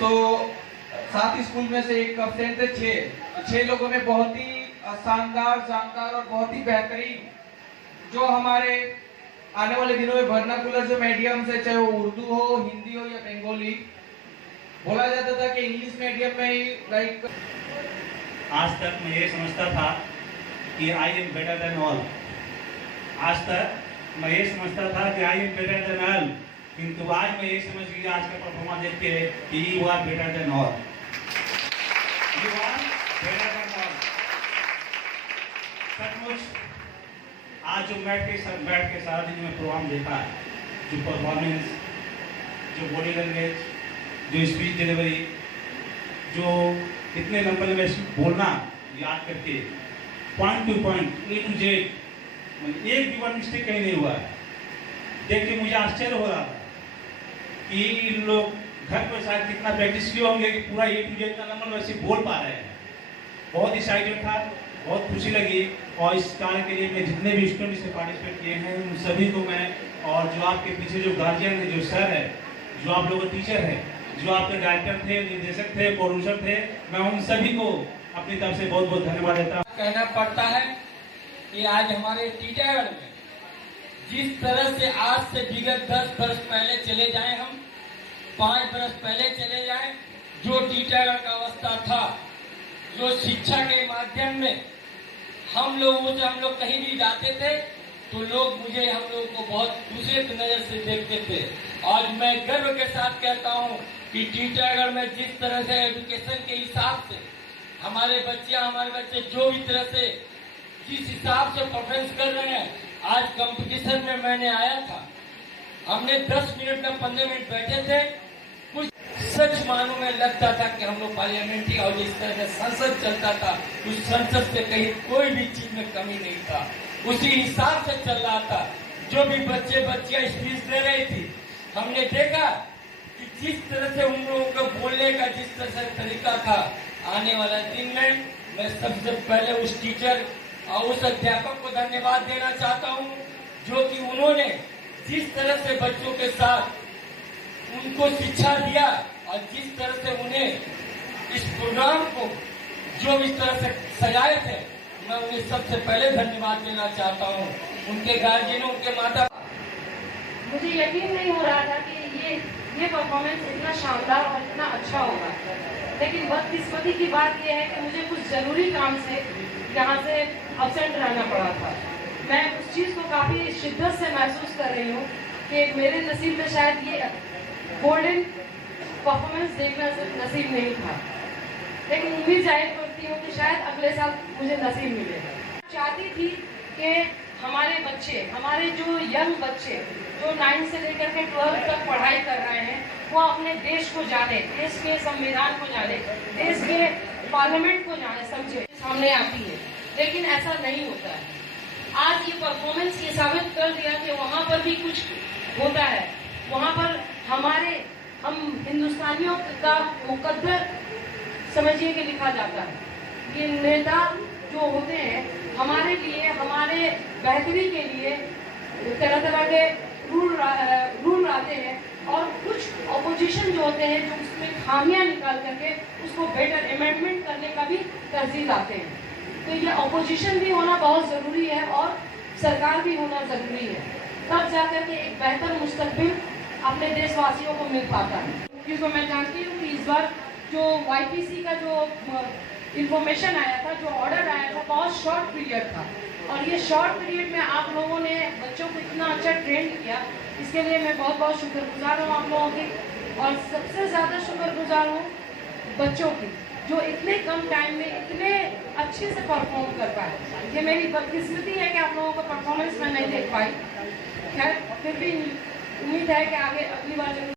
तो 7 स्कूल में से एक एब्सेंट थे 6। 6 लोगों में बहुत ही शानदार और बहुत ही बेहतरीन जो हमारे आने वाले दिनों में वर्नाकुलर जो मीडियम से, चाहे वो उर्दू हो, हिंदी हो या बंगाली, बोला जाता था कि इंग्लिश मीडियम में ही लाइक। आज तक मैं ये समझता था कि I am better than all. आज तक मैं ये समझता था कि I am better than all, किंतु आज मैं ये समझ गया आज का परफॉर्मेंस देख के कि you are better than all. You are better than all. सचमुच आज जो बैठ के सारा दिन में प्रोग्राम देखा है, जो परफॉर्मेंस, जो बॉडी लैंग्वेज, जो स्पीच डिलीवरी, जो इतने नंबर में बोलना याद करके point to point, A to Z, एक भी वर्ड मिस्टेक कहीं नहीं हुआ है। देख के मुझे आश्चर्य हो रहा था कि इन लोग घर पर शायद कितना प्रैक्टिस किए होंगे कि पूरा ए टू जेड का नंबर वैसे बोल पा रहे हैं। बहुत एक्साइटेड था, बहुत खुशी लगी। और इस कार्य के लिए मैं जितने भी स्टूडेंट इसमें पार्टिसिपेट किए हैं उन सभी को मैं, और जो आपके पीछे जो गार्जियन है, जो सर है, जो आप लोगों के टीचर है, जो आपके डायरेक्टर थे, निर्देशक थे, प्रोड्यूसर थे, मैं उन सभी को अपनी तरफ से बहुत बहुत धन्यवाद देता हूँ। कहना पड़ता है कि आज हमारे टीटागढ़ में जिस तरह से आज से विगत 10 वर्ष पहले चले जाएं, हम 5 वर्ष पहले चले जाएं, जो टीटागढ़ का अवस्था था, जो शिक्षा के माध्यम में हम लोग कहीं भी जाते थे तो लोग हम लोगों को बहुत दूसरे नजर से देखते थे। आज मैं गर्व के साथ कहता हूं कि टीटागढ़ में जिस तरह से एजुकेशन के हिसाब से हमारे बच्चे जो भी तरह से जिस हिसाब से परफॉर्मेंस कर रहे हैं, आज कंपटीशन में मैंने आया था, हमने 10 मिनट में 15 मिनट बैठे थे। कुछ सच मानों में लगता था कि हम लोग पार्लियामेंट्री और जिस तरह से संसद चलता था, उस संसद से कहीं कोई भी चीज में कमी नहीं था, उसी हिसाब से चल रहा था। जो भी बच्चियां स्पीच दे रही थी, हमने देखा कि जिस तरह से उन लोगों को बोलने का जिस तरह से तरीका था, आने वाला दिन में मैं सबसे पहले उस टीचर और उस अध्यापक को धन्यवाद देना चाहता हूं, जो कि उन्होंने जिस तरह से बच्चों के साथ उनको शिक्षा दिया और जिस तरह से उन्हें इस प्रोग्राम को जो इस तरह से सजाए थे, मैं उन्हें सबसे पहले धन्यवाद देना चाहता हूं। उनके गार्जियनों, उनके माता। मुझे यकीन नहीं हो रहा था कि ये परफॉर्मेंस इतना शानदार और इतना अच्छा होगा, लेकिन बदकिस्मती की बात यह है कि मुझे कुछ जरूरी काम से यहाँ से अब्सेंट रहना पड़ा था। मैं उस चीज को काफी शिद्दत से महसूस कर रही हूँ कि मेरे नसीब में शायद ये गोल्डन परफॉर्मेंस देखना नसीब नहीं था, लेकिन उम्मीद जाहिर करती हूँ कि शायद अगले साल मुझे नसीब मिलेगा। चाहती थी कि हमारे जो यंग बच्चे जो 9 से लेकर के 12 तक पढ़ाई कर रहे हैं, वो अपने देश को जाने, देश के संविधान को जाने, देश के पार्लियामेंट को जाने, समझे, सामने आती है। लेकिन ऐसा नहीं होता है। आज ये परफॉर्मेंस ये साबित कर दिया कि वहाँ पर भी कुछ होता है। वहाँ पर हम हिंदुस्तानियों का मुकद्दर समझिए कि लिखा जाता है। ये नेता जो होते हैं हमारे लिए, हमारे बेहतरी के लिए तरह तरह के रूल लाते हैं, और कुछ ऑपोजिशन जो होते हैं जो उसमें खामियां निकाल करके उसको बेटर अमेंडमेंट करने का भी तरजीह लाते हैं। तो ये ऑपोजिशन भी होना बहुत जरूरी है और सरकार भी होना जरूरी है, तब जाकर के एक बेहतर मुस्तकबिल अपने देशवासियों को मिल पाता है। क्योंकि मैं जानती हूँ कि इस बार जो YPC का जो इंफॉर्मेशन आया था, जो ऑर्डर आया था, बहुत शॉर्ट पीरियड था, और ये शॉर्ट पीरियड में आप लोगों ने बच्चों को इतना अच्छा ट्रेन किया, इसके लिए मैं बहुत बहुत शुक्रगुजार हूँ आप लोगों की। और सबसे ज़्यादा शुक्रगुजार हूँ बच्चों की, जो इतने कम टाइम में इतने अच्छे से परफॉर्म कर पाए। ये मेरी बदकिस्मती है कि आप लोगों का परफॉर्मेंस मैं नहीं देख पाई। खैर, फिर भी उम्मीद है कि आगे अगली बार